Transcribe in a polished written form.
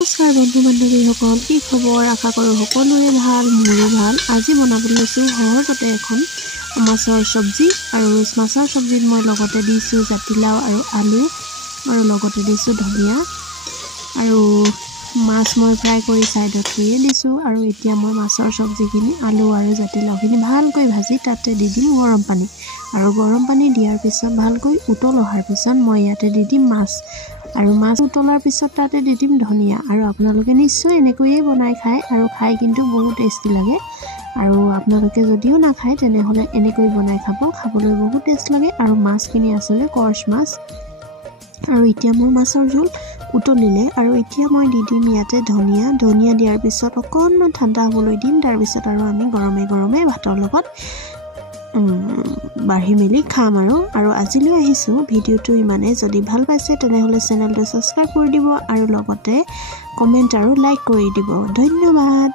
নমস্কাৰ বন্ধু বান্ধৱীসকল, কি খবৰ? আশা কৰোঁ সকলোৰে ভাল, মোৰো ভাল। আজি বনাবলৈ লৈছোঁ সহজতে এখন মাছৰ চব্জি। আৰু মাছৰ চব্জিত মই লগতে দিছোঁ জাতিলাও আৰু আলু, আৰু লগতে দিছোঁ ধনিয়া, আৰু মাছ মই ফ্ৰাই কৰি ছাইডত থৈয়ে দিছোঁ। আৰু এতিয়া মই মাছৰ চব্জিখিনি আলু আৰু জাতিলাওখিনি ভালকৈ ভাজি তাতে দি দিম গৰম পানী। আৰু গৰম পানী দিয়াৰ পিছত ভালকৈ উতল অহাৰ পিছত মই ইয়াতে দি দিম মাছ, আৰু মাছ উতলাৰ পিছত তাতে দি দিম ধনিয়া। আৰু আপোনালোকে নিশ্চয় এনেকৈয়ে বনাই খায়, আৰু খাই কিন্তু বহুত টেষ্টি লাগে। আৰু আপোনালোকে যদিও নাখায় তেনেহ'লে এনেকৈ বনাই খাবলৈ বহুত টেষ্ট লাগে। আৰু মাছখিনি আছিলে কৰ্চ মাছ। আৰু এতিয়া মোৰ মাছৰ জোল উতলিলে, আৰু এতিয়া মই দি দিম ইয়াতে ধনিয়া দিয়াৰ পিছত অকণমান ঠাণ্ডা হ'বলৈ দিম। তাৰপিছত আৰু আমি গৰমে গৰমে ভাতৰ লগত বাঢ়ি মেলি খাম। আৰু আজিলৈ আহিছোঁ, ভিডিঅ'টো ইমানে। যদি ভাল পাইছে তেনেহ'লে চেনেলটো ছাবস্ক্ৰাইব কৰি দিব, আৰু লগতে কমেণ্ট আৰু লাইক কৰি দিব। ধন্যবাদ।